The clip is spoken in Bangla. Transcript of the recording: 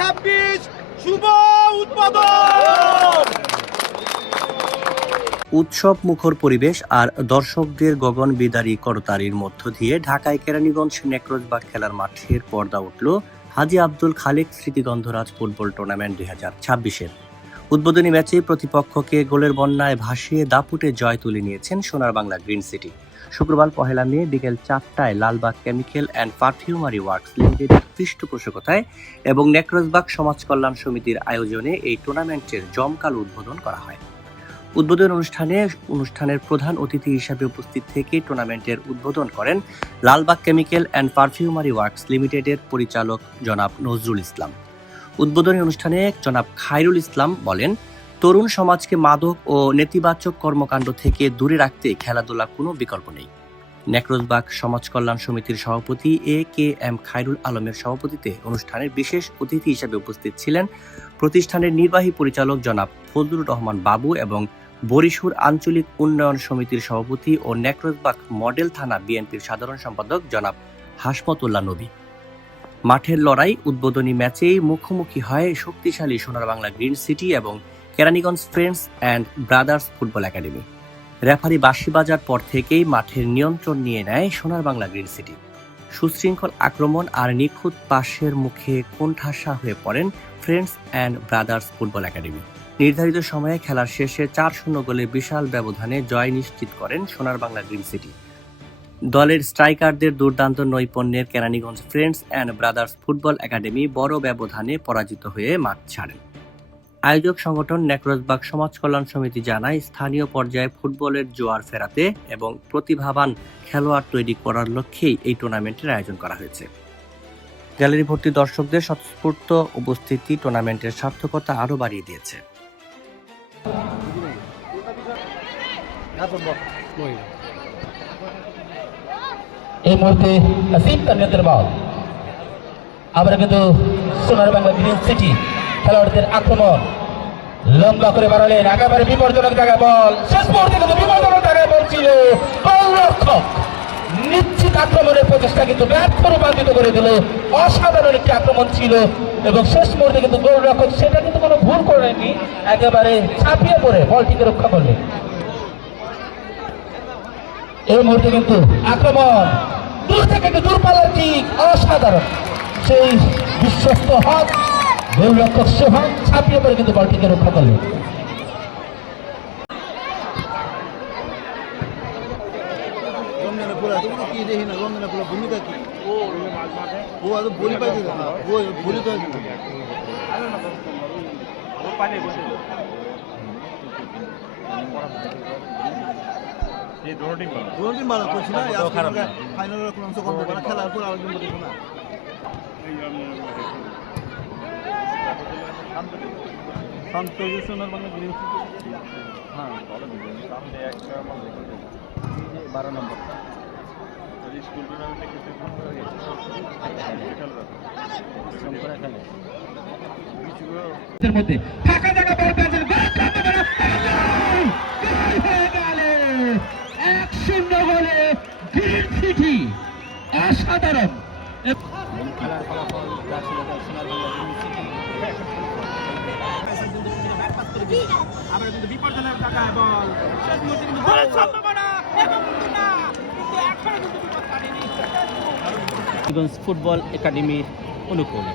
2026 শুভ উদ্বোধন। উৎসব মুখর পরিবেশ আর দর্শকদের গগনবিদারী করতালির মধ্য দিয়ে ঢাকায় কেরানীগঞ্জ নেক্রোজবাগ খেলার মাঠের পর্দা উঠল হাজী আব্দুল খালেক স্মৃতিগন্ধরাজ ফুটবল টুর্নামেন্ট 2026-এর। উদ্বোধনী ম্যাচে প্রতিপক্ষকে গোলের বন্যায় ভাসিয়ে দাপুটে জয় তুলে নিয়েছেন সোনার বাংলা গ্রিন সিটি। শুক্রবার 1 মে বিকেল 4টায় Lalbagh chemical and perfumery works লিমিটেডের পৃষ্ঠপোষকতায় এবং নেক্রোজবাগ সমাজ কল্যাণ সমিতির আয়োজনে এই টুর্নামেন্টের জমকালো উদ্বোধন করা হয়। উদ্বোধন অনুষ্ঠানের প্রধান অতিথি হিসেবে উপস্থিত থেকে টুর্নামেন্টের উদ্বোধন করেন Lalbagh chemical and perfumery works লিমিটেডের পরিচালক জনাব নজরুল ইসলাম। উদ্বোধনী অনুষ্ঠানে জনাব খায়রুল ইসলাম বলেন, তরুণ সমাজকে মাদক ও নেতিবাচক কর্মকাণ্ড থেকে দূরে রাখতে খেলাধুলা কোনো বিকল্প নেই। নেক্রোজবাগ সমাজ কল্যাণ সমিতির সভাপতি এ.কে.এম. খায়রুল আলমের সভাপতিত্বে অনুষ্ঠানের বিশেষ অতিথি হিসেবে উপস্থিত ছিলেন প্রতিষ্ঠানের নির্বাহী পরিচালক জনাব ফজলুর রহমান বাবু এবং বরিশুর আঞ্চলিক উন্নয়ন সমিতির সভাপতি ও নেক্রোজবাগ মডেল থানা বিএনপির সাধারণ সম্পাদক জনাব হাসমতুল্লাহ নবী। মাঠের লড়াই উদ্বোধনী ম্যাচেই মুখোমুখি হয় শক্তিশালী সোনার বাংলা গ্রিন সিটি এবং Keraniganj friends and brothers football academy. Referee বাঁশি বাজার পর থেকেই মাঠের নিয়ন্ত্রণ নিয়ে নেয় সোনার বাংলা গ্রিন সিটি। সুশৃঙ্খল আক্রমণ আর নিখুঁত পাসের মুখে কোণঠাসা হয়ে পড়েন friends and brothers football academy. নির্ধারিত সময়ে খেলার শেষে 4-0 গোলে বিশাল ব্যবধানে জয় নিশ্চিত করেন সোনার বাংলা গ্রিন সিটি। দলের স্ট্রাইকারদের দুর্দান্ত নৈপুণ্যের Keraniganj friends and brothers football academy বড় ব্যবধানে পরাজিত হয়ে মাঠ ছাড়েন। আয়োজক সংগঠন নেক্রোজবাগ সমাজ কল্যাণ সমিতি জানায়, স্থানীয় পর্যায়ে ফুটবলের জোয়ার ফেরাতে এবং প্রতিভাবান খেলোয়াড় তৈরি করার লক্ষ্যেই এই টুর্নামেন্টের আয়োজন করা হয়েছে। গ্যালারি ভর্তি দর্শকদের স্বতঃস্ফূর্ত উপস্থিতি টুর্নামেন্টের সার্থকতা আরও বাড়িয়ে দিয়েছে। এই মুহূর্তে আসিফ তানিয়াতের বল। আমরা কিন্তু সোনার বাংলা গ্রিন সিটি খেলোয়াড়দের আক্রমণ লম্বা করে বাড়ালেন, একেবারে বিপজ্জনক জায়গায় বল, শেষ মুহূর্তে কিন্তু বিপজ্জনক জায়গায় বল ছিল, গোলরক্ষক নিশ্চিত আক্রমণের প্রচেষ্টা কিন্তু ব্যর্থ রূপান্তরিত করে দিল। অসাধারণ একটি আক্রমণ ছিল এবং শেষ মুহূর্তে কিন্তু গোলরক্ষক সেটা কিন্তু কোনো ভুল করেনি, একেবারে ছাপিয়ে পড়ে বলটিকে রক্ষা করলেন। এই মুহূর্তে কিন্তু আক্রমণ দূর থেকে কিন্তু দূরপাল্লার ঠিক অসাধারণ, সেই বিশ্বস্ত হক গোলরক্ষক সোহান ছাপিয়ে পড়ে কিন্তু বলটিকে রক্ষা করলেন। অসাধারণ খেলার ফলাফল যা ছিল সোনার বাংলা গ্রিন সিটি আবার কিন্তু বিপজ্জনক জায়গায় বল, শেষ মুহূর্তে কিন্তু গোলের সম্ভাবনা এবং কিন্তু এখনো কিন্তু বিপদ কাটেনি ফুটবল একাডেমির অনুকূলে।